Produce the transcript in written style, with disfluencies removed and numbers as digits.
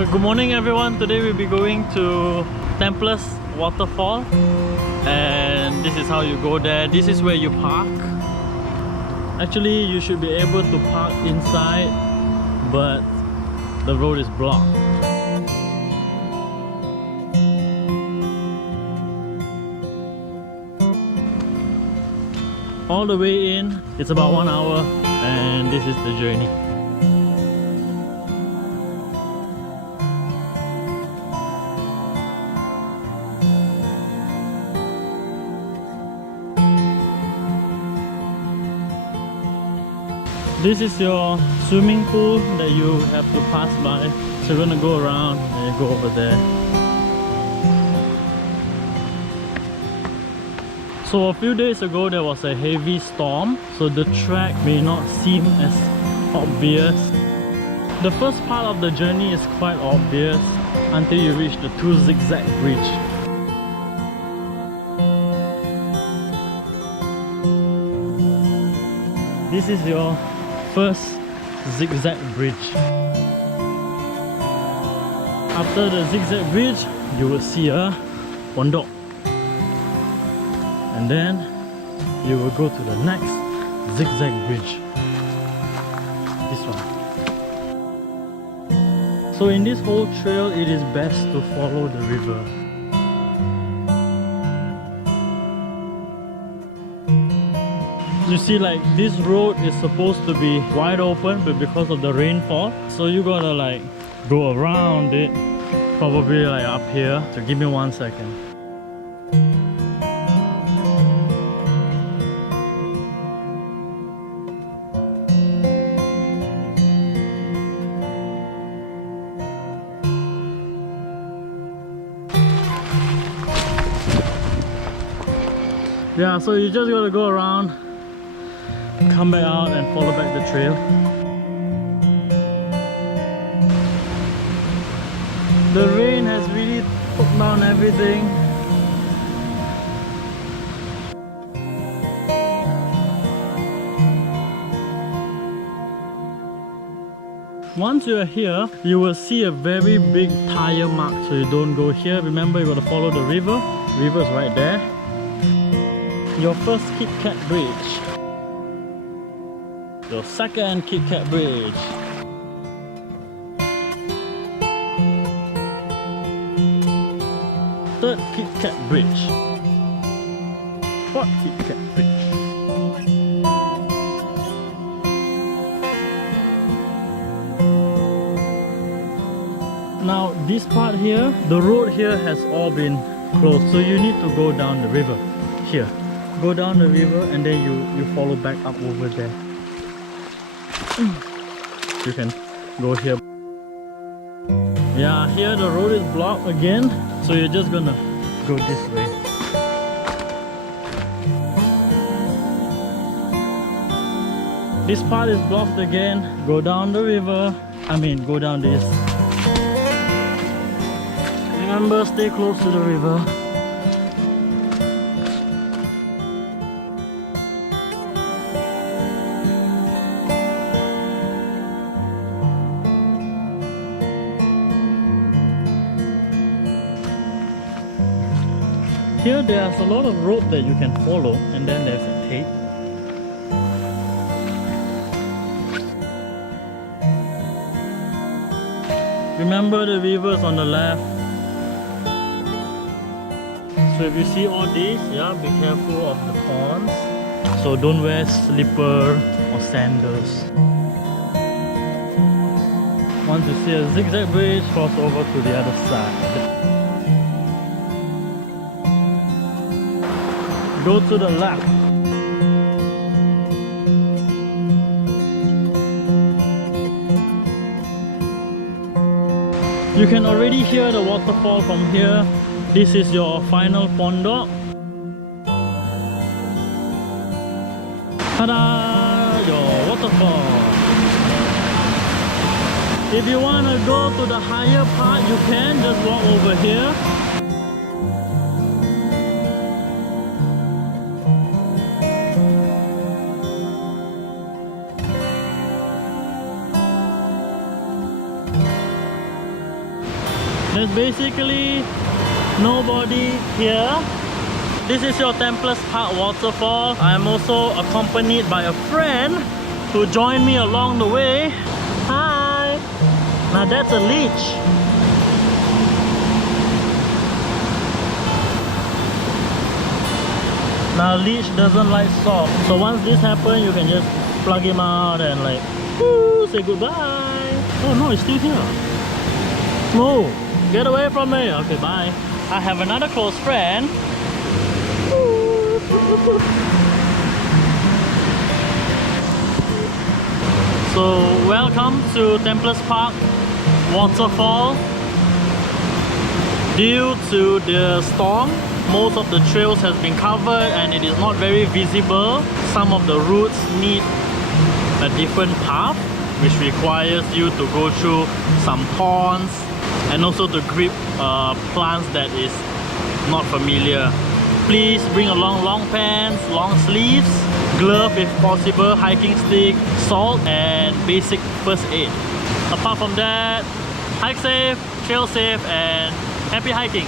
Good morning everyone. Today we'll be going to Templars Waterfall, and this is how you go there. This is where you park. Actually you should be able to park inside, but the road is blocked. All the way in, it's about 1 hour, and this is the journey. This is your swimming pool that you have to pass by. So you're gonna go around and you go over there. So a few days ago there was a heavy storm, so the track may not seem as obvious. The first part of the journey is quite obvious until you reach the 2 zigzag bridge. This is your first zigzag bridge. After the zigzag bridge, you will see a pondok, and then you will go to the next zigzag bridge, this one. So in this whole trail, it is best to follow the river. You see, like, this road is supposed to be wide open, but because of the rainfall, so you gotta like go around it, probably like up here. So give me 1 second. Yeah, so you just gotta go around, come back out and follow back the trail. The rain has really put down everything. Once you are here, you will see a very big tire mark, so you don't go here. Remember, you gotta follow the river. The river is right there. Your first Kit Kat bridge. Your second Kit Kat bridge. Third Kit Kat bridge. Fourth Kit Kat bridge. Now this part here, the road here has all been closed, so you need to go down the river here. Go down the river and then you follow back up over there. You can go here. Yeah, here the road is blocked again, so you're just gonna go this way. This part is blocked again. Go down the river. Go down this. Remember, stay close to the river. Here there's a lot of road that you can follow, and then there's a tape. Remember, the river is on the left. So if you see all these, yeah, be careful of the thorns. So don't wear slipper or sandals. Once you see a zigzag bridge, cross over to the other side. Go to the left. You can already hear the waterfall from here. This is your final pondok. Ta-da! Your waterfall. If you want to go to the higher part, you can just walk over here. There's basically nobody here. This is your Templars Park waterfall. I'm also accompanied by a friend who joined me along the way. Hi! Now that's a leech. Now leech doesn't like salt. So once this happens, you can just plug him out and like, woo, say goodbye. Oh no, it's still here. No, get away from me. Okay, bye. I have another close friend. So welcome to Templars Park Waterfall. Due to the storm, most of the trails has been covered and it is not very visible. Some of the routes need a different path, which requires you to go through some ponds and also to grip plants that is not familiar. Please bring along long pants, long sleeves, glove if possible, hiking stick, salt and basic first aid. Apart from that, hike safe, trail safe and happy hiking!